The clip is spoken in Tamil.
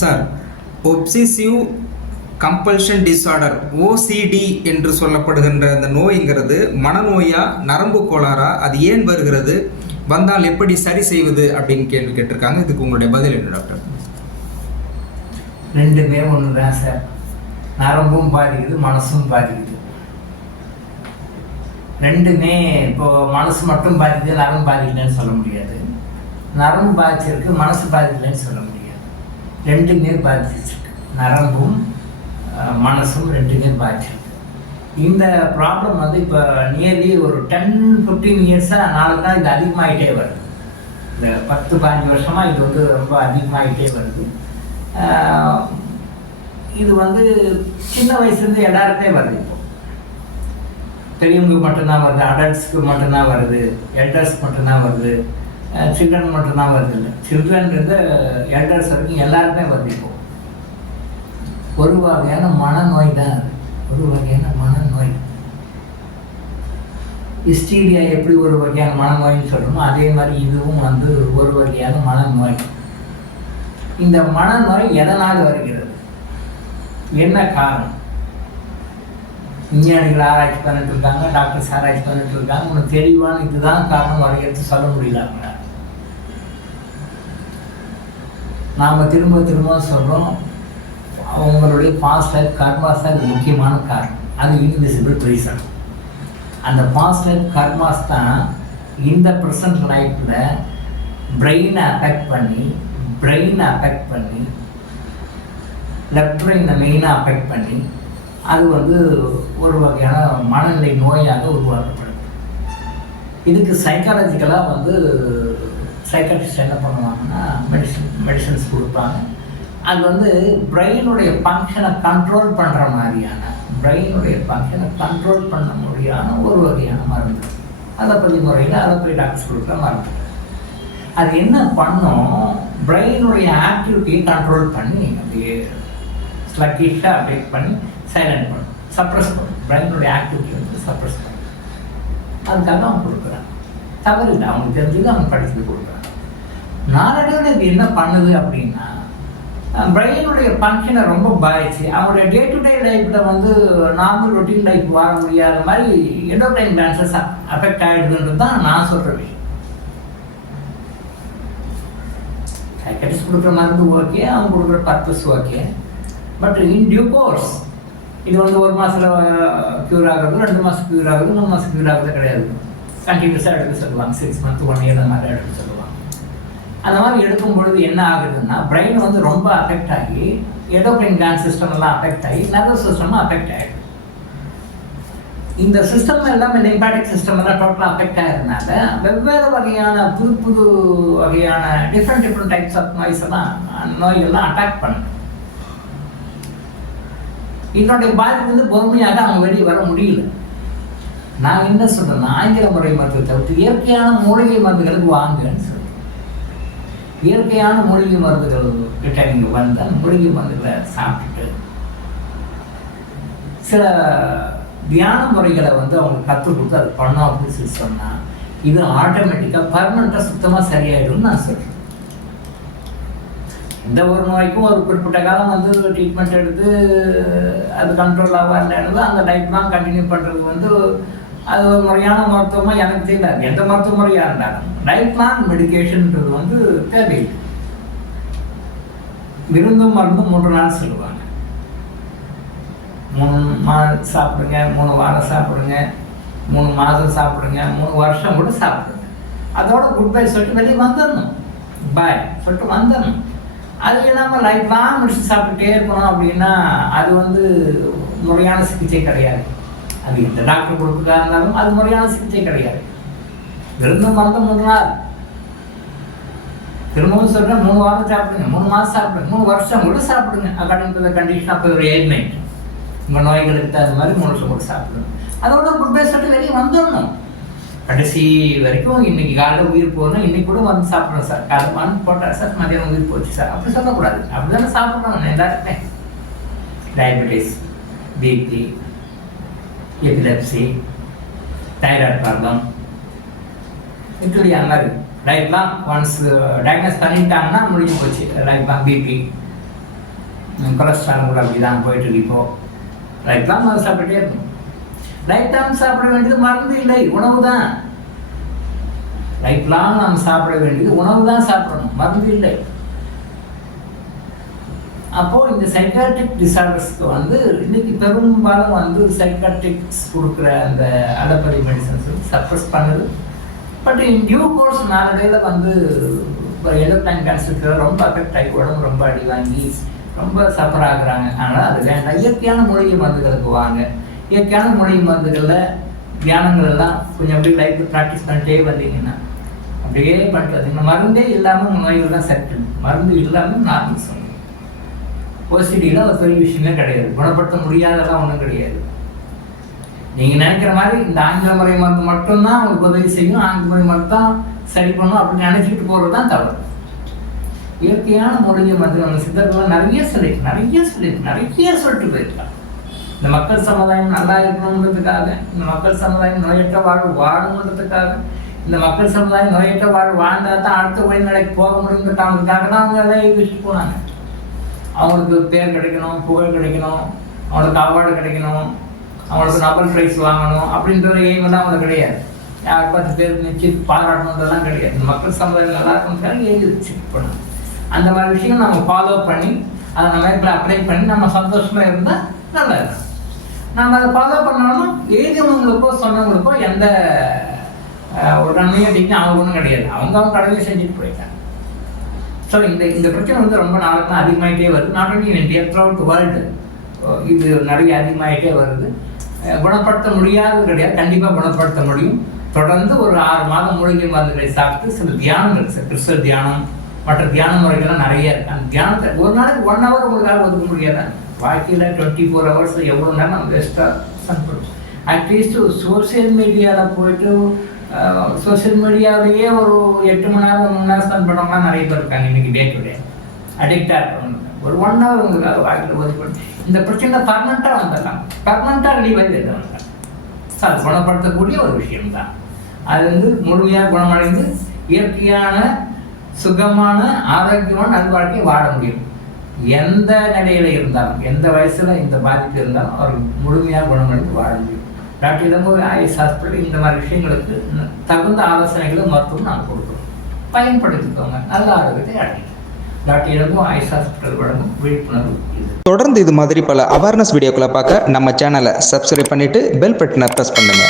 Sir, obsessive compulsion disorder OCD என்று சொல்லப்படுகின்ற அந்த நோய்ங்கிறது மனநோயா நரம்பு கோளாறா, அது ஏன் வருகிறது, வந்தால் எப்படி சரி செய்வது அப்படின்னு கேள்வி கேட்டிருக்காங்க. இதுக்கு உங்களுடைய பதில் என்ன டாக்டர்? ரெண்டுமே ஒன்று தான் சார். நரம்பும் பாதிக்குது, மனசும் பாதிக்குது. ரெண்டுமே இப்போ மனசு மட்டும் பாதிக்குது, நரம்பு பாதிக்கலன்னு சொல்ல முடியாது. நரம்பு பாதிச்சிருக்கு, மனசு பாதிக்கலன்னு சொல்ல முடியாது. ரெண்டுமே பாதிச்சிருக்கு. நரம்பும் மனசும் ரெண்டுமே பாதிச்சிருக்கு. இந்த ப்ராப்ளம் வந்து இப்போ நியர்லி ஒரு 10-15 இயர்ஸாக நாளுக்கு இது அதிகமாகிட்டே வருது. இந்த 10-15 வருஷமாக இது வந்து ரொம்ப அதிகமாகிட்டே வருது. இது வந்து சின்ன வயசுலேருந்து எல்லாருக்குமே வருது. இப்போ பெரியவங்களுக்கு மட்டும்தான் வருது, அடல்ட்ஸ்க்கு மட்டும்தான் வருது, எல்டர்ஸ்க்கு மட்டும்தான் வருது, சில்ட்ரன் மட்டும்தான் வருது. இல்லை, சில்ட்ரன்றது எல்டர்ஸ் வரைக்கும் எல்லாருக்குமே வருது. இப்போ ஒரு வகையான மனநோய் தான் அது. ஒரு வகையான மனநோய். ஹிஸ்டீரியா எப்படி ஒரு வகையான மனநோய்னு சொல்கிறோமோ அதே மாதிரி இதுவும் வந்து ஒரு வகையான மனநோய். இந்த மனநோய் எதனால் வருகிறது, என்ன காரணம்? விஞ்ஞானிகள் ஆராய்ச்சி பண்ணிட்டு இருக்காங்க, டாக்டர்ஸ் ஆராய்ச்சி பண்ணிட்டு இருக்காங்க. ஒன்று தெளிவான இதுதான் காரணம் வரையறுத்து சொல்ல முடியல. நாம் திரும்ப திரும்ப சொல்கிறோம், அவங்களுடைய பாஸ்ட் லைஃப் கர்மாஸ் தான் இது முக்கியமான காரணம். அது இன்விசிபிள் ரீசன். அந்த பாஸ்ட் லைஃப் கர்மாஸ் தான் இந்த ப்ரெசன்ட் லைஃப்பில் பிரெயினை அஃபெக்ட் பண்ணி லெஃப்ட் பிரெயினை மெயினாக அஃபெக்ட் பண்ணி அது வந்து ஒரு வகையான மனநிலை நோயாக உருவாக்கப்படுது. இதுக்கு சைக்காலஜிக்கலாக வந்து சைக்காட்ரிஸ்ட் என்ன பண்ணுவாங்கன்னா மெடிசன்ஸ் கொடுப்பாங்க. அது வந்து பிரெயினுடைய ஃபங்க்ஷனை கண்ட்ரோல் பண்ணுற மாதிரியான ஒரு வகையான மருந்து. அலோபதி முறையில் அலோபதி டாக்டர்ஸ் கொடுக்குற மருந்து. அது என்ன பண்ணும், பிரெயினுடைய ஆக்டிவிட்டியை கண்ட்ரோல் பண்ணி அப்படியே ஸ்லக்கிஷாக அப்படியே பண்ணி சைலண்ட் பண்ணும், சப்ரஸ் பண்ணும். பிரெயினுடைய ஆக்டிவிட்டி வந்து சப்ரஸ் பண்ணும். அதுக்காக அவங்க கொடுக்குறாங்க. தவறு இல்லை, அவங்களுக்கு தெரிஞ்சது அவங்க படித்து கொடுக்குறாங்க. நாளடைவில் இது என்ன பண்ணுது அப்படின்னா, பிரெயினுடைய ஃபங்க்ஷனை ரொம்ப பாதிச்சு அவங்களுடைய டே டு டே லைஃப்பில் வந்து நார்மல் ரொட்டீன் லைஃப் வாழ முடியாத மாதிரி எண்டோக்ரைன் கிளான்ஸஸ் அஃபெக்ட் ஆகிடுதுன்றது தான் நான் சொல்கிற விஷயம். சைக்காட்ரிஸ்ட் கொடுக்குற மருந்து ஓகே, அவங்க கொடுக்குற purpose okay. But in due course இது வந்து 1 மாதத்தில் க்யூர் ஆகுறது, 2 மாதம் க்யூர் ஆகுது, 3 மாதம் க்யூர் ஆகுறது கிடையாது. கண்டினியூஸாக எடுக்க சொல்லுவாங்க. 6 மந்த் 1 இயர் அந்த மாதிரி எடுக்க சொல்லுவாங்க. அந்த மாதிரி எடுக்கும் பொழுது என்ன ஆகுதுன்னா, பிரெயின் வந்து ரொம்ப அஃபெக்ட் ஆகி எண்டோக்ரைன் கிளாண்ட் சிஸ்டம் எல்லாம் அஃபெக்ட் ஆகி நர்வஸ் சிஸ்டமும் அஃபெக்ட் ஆகிடும். இந்த சிஸ்டம் எல்லாமே லிம்பாட்டிக் சிஸ்டம் எல்லாம் டோட்டலாக அஃபெக்ட் ஆகிறதுனால வெவ்வேறு வகையான புது வகையான டிஃப்ரெண்ட் டைப்ஸ் ஆஃப் நோய்கள்லாம் அட்டாக் பண்ணுது. இதனுடைய பாதிப்பு வந்து பொறுமையாக அவங்க வெளியே வர முடியல. நான் என்ன சொல்றேன்னா, ஆங்கில முறை மருத்துவத்தை தவிர்த்து இயற்கையான மூலிகை மருந்துகளுக்கு வாங்குன்னு சொல்றேன். இயற்கையான மூலிகை மருந்துகள் கிட்ட நீங்கள் வந்து அந்த மூலிகை மருந்துகளை சாப்பிட்டுட்டு சில தியான முறைகளை வந்து அவங்களுக்கு கற்றுக் கொடுத்து அது பண்ணோம் அப்படின்னு சொல்லி சொன்னால் இது ஆட்டோமேட்டிக்காக பர்மனெண்ட்டாக சுத்தமாக சரியாயிடும்னு நான் சொல்கிறேன். எந்த ஒரு நோய்க்கும் ஒரு குறிப்பிட்ட காலம் வந்து ட்ரீட்மெண்ட் எடுத்து அது கண்ட்ரோல் ஆகாது, அந்த லைஃப் லாங் கண்டினியூ பண்ணுறது வந்து அது ஒரு முறையான மருத்துவமாக எனக்கு தெரியாது. எந்த மருத்துவ முறையாக இருந்தாலும் லைஃப் லாங் மெடிக்கேஷன்ன்றது வந்து தேவையில்லை. விருந்தும் மருந்தும் 3 நாள் சொல்லுவாங்க. 3 நாள் சாப்பிடுங்க, 3 வாரம் சாப்பிடுங்க, 3 மாதம் சாப்பிடுங்க, 3 வருஷம் கூட சாப்பிடுங்க. அதோட குட் பை சொல்லிட்டு வெளியே வந்துடணும், பாய் சொல்லிட்டு வந்துடணும். அது இல்லாமல் லைஃப் லாங் மெடிசன் சாப்பிட்டுட்டே இருக்கணும் அப்படின்னா அது வந்து முறையான சிகிச்சை கிடையாது. அது இந்த டாக்டர் கொடுக்குறதா இருந்தாலும் அது முறையான சிகிச்சை கிடையாது. விருந்தும் மருந்தும் 3 நாள், திரும்பவும் சொல்கிறேன், 3 வாரம் சாப்பிடுங்க, 3 மாதம் சாப்பிடுங்க, 3 வருஷம் கூட சாப்பிடுங்க. According to the condition of ஒரு ஏஜ் நைட் உங்கள் நோய்களுக்கு தகுந்த மாதிரி 3 வருஷம் கூட சாப்பிடுங்க. அதோட குட் பை சொல்லிட்டு வெளியே வந்துடணும். கடைசி வரைக்கும் இன்னைக்கு காலையில் உயிர் போகணும், இன்னைக்கு கூட வந்து சாப்பிட்றோம் சார், காலமானு போட்டால் சார் மதியம் உயிர் போச்சு சார், அப்படி சொல்லக்கூடாது. அப்படி தானே சாப்பிட்றோம் எல்லாருக்குமே. Diabetes, BP, epilepsy, thyroid problem, இப்படி அந்த மாதிரி லைஃப் லாங் ஒன்ஸ் டயக்னோஸ் பண்ணிட்டாங்கன்னா முடிஞ்சு போச்சு. லைஃப் லாங் பிபி, கொலஸ்ட்ரால் கூட அப்படி தான் போயிட்டு இப்போ லைஃப் லாங் அதை சாப்பிட்டுட்டே இருக்கும். லைஃப் லாங் சாப்பிட வேண்டியது மருந்து இல்லை, உணவு தான். லைஃப் லாங் நாம் சாப்பிட வேண்டியது உணவு தான் சாப்பிடணும், மருந்து இல்லை. அப்போது இந்த சைக்காட்ரிக் டிசார்டர்ஸ்க்கு வந்து இன்னைக்கு பெரும்பாலும் வந்து சைக்காட்ரிக்ஸ் கொடுக்குற அந்த அலோபதி மெடிசன்ஸ் சப்ரஸ் பண்ணுது. பட் இன் டியூ கோர்ஸ் நாளடைவில் வந்து எண்டோக்ரைன் கேன்சருக்கு ரொம்ப அஃபெக்ட் ஆகி உடம்பு ரொம்ப அடி வாங்கி ரொம்ப சஃபர் ஆகுறாங்க. அதனால் அது வேண்டாம். இயற்கையான மூலிகை மருந்துகளுக்கு வாங்க. இயற்கையான மூலிகை மருந்துகளில் தியானங்கள் எல்லாம் கொஞ்சம் அப்படியே லைஃப் ப்ராக்டிஸ் பண்ணிட்டே வந்தீங்கன்னா அப்படியே பண்ணிட்டு வந்தீங்கன்னா மருந்தே இல்லாமல் உங்கள் நோய்கள் தான் சரி. மருந்து இல்லாமல் நார்மல் சொல்லுங்கள். ஓசிடியில் ஒரு பெரிய விஷயமே கிடையாது, குணப்படுத்த முடியாதெல்லாம் ஒன்றும் கிடையாது. நீங்கள் நினைக்கிற மாதிரி இந்த ஆங்கில முறை மருந்து மட்டும்தான் உங்களுக்கு உதவி செய்யும், ஆங்கில முறை மட்டும் சரி பண்ணும் அப்படின்னு நினச்சிட்டு போகிறது தான் தவறு. இயற்கையான மூலிகை மருந்து நம்ம சித்தர்கள் நிறைய சொல்லிட்டு போயிருக்காங்க. இந்த மக்கள் சமுதாயம் நல்லா இருக்கணுன்றதுக்காக, இந்த மக்கள் சமுதாயம் நோயற்ற வாழ்வு வாழணுன்றதுக்காக, இந்த மக்கள் சமுதாயம் நோயற்ற வாழ்வு வாழ்ந்தால் தான் அடுத்த உயர்நிலைக்கு போக முடியுன்றதுக்காக தான் அவங்க எல்லாம் எழுதிட்டு போனாங்க. அவங்களுக்கு பேர் கிடைக்கணும், புகழ் கிடைக்கணும், அவங்களுக்கு அவார்டு கிடைக்கணும், அவங்களுக்கு நோபல் ப்ரைஸ் வாங்கணும் அப்படின்ற எய்மெல்லாம் அவங்களுக்கு கிடையாது. யார் 10 பேர் நிச்சயம் பாராட்டணுன்றதெல்லாம் கிடையாது. இந்த மக்கள் சமுதாயம் நல்லா இருக்கணும்னு எழுதி வச்சுட்டு போனாங்க. அந்த மாதிரி விஷயம் நம்ம ஃபாலோ பண்ணி அதை நம்ம லைஃப்பில் அப்ளை பண்ணி நம்ம சந்தோஷமாக இருந்தால் நல்லா இருக்கும். நம்ம அதை ஃபாலோ பண்ணாலும் எழுதினவங்களுக்கோ சொன்னவங்களுக்கோ எந்த ஒரு நன்மையும் அப்படின்னா அவங்க ஒன்றும் கிடையாது. அவங்க கடமையை செஞ்சுட்டு போயிட்டாங்க. ஸோ இந்த பிரச்சனை வந்து ரொம்ப நாளுக்கு தான் அதிகமாகிட்டே வருது. Not only in India, through out world இது நிறைய அதிகமாகிட்டே வருது. குணப்படுத்த முடியாதது கிடையாது, கண்டிப்பாக குணப்படுத்த முடியும். தொடர்ந்து ஒரு 6 மாதம் மூலிகை மருந்துகளை சாப்பிட்டு சில தியானங்கள், கிறிஸ்தவ தியானம் மற்ற தியான முறைகள்லாம் நிறைய இருக்குது. அந்த தியானத்தை ஒரு நாளைக்கு 1 hour உங்களுக்காக ஒதுக்க முடியாது. வாழ்க்கையில் 24 hours எவ்வளோ நேரம் நம்ம வேஸ்ட்டாக சன்படும். அட்லீஸ்ட் சோசியல் மீடியாவில் போயிட்டு சோசியல் மீடியாவிலேயே ஒரு 8 மணி நேரம் 3 மணி நேரம் ஸ்பெண்ட் பண்ணவங்களாம் நிறைய பேர் இருக்காங்க. இன்றைக்கி டே டு டே அடிக்டாக இருக்கணும். ஒரு 1 hour உங்களுக்காக வாழ்க்கையில் ஒதுக்கணும். இந்த பிரச்சனை பர்மனெண்ட்டாக வந்துடலாம், பர்மனெண்ட்டாக ரிலீவ் ஆகி வந்துடலாம். ஸோ அது குணப்படுத்தக்கூடிய ஒரு விஷயம்தான். அது வந்து முழுமையாக குணமடைந்து இயற்கையான சுகமான ஆரோக்கியமான நல்வாழ்க்கையை வாழ முடியும். எந்த நிலையில் இருந்தாலும், எந்த வயசில் இந்த பாதிப்பு இருந்தாலும் அவர் முழுமையாக குணமடைந்து வாழ முடியும். டாக்டர் இளங்கோவை ஐஎஸ் ஹாஸ்பிட்டல் இந்த மாதிரி விஷயங்களுக்கு தகுந்த ஆலோசனைகளும் மருத்துவம் நாங்கள் கொடுக்குறோம். பயன்படுத்திக்கோங்க, நல்ல ஆரோக்கியத்தை அடையும். டாக்டர் இளங்கோ ஐஎஸ் ஹாஸ்பிட்டல் வழங்கும் விழிப்புணர்வு இது. தொடர்ந்து இது மாதிரி பல அவேர்னஸ் வீடியோக்களை பார்க்க நம்ம சேனலை சப்ஸ்கிரைப் பண்ணிட்டு பெல் பட்டனை ப்ரெஸ் பண்ணுங்க.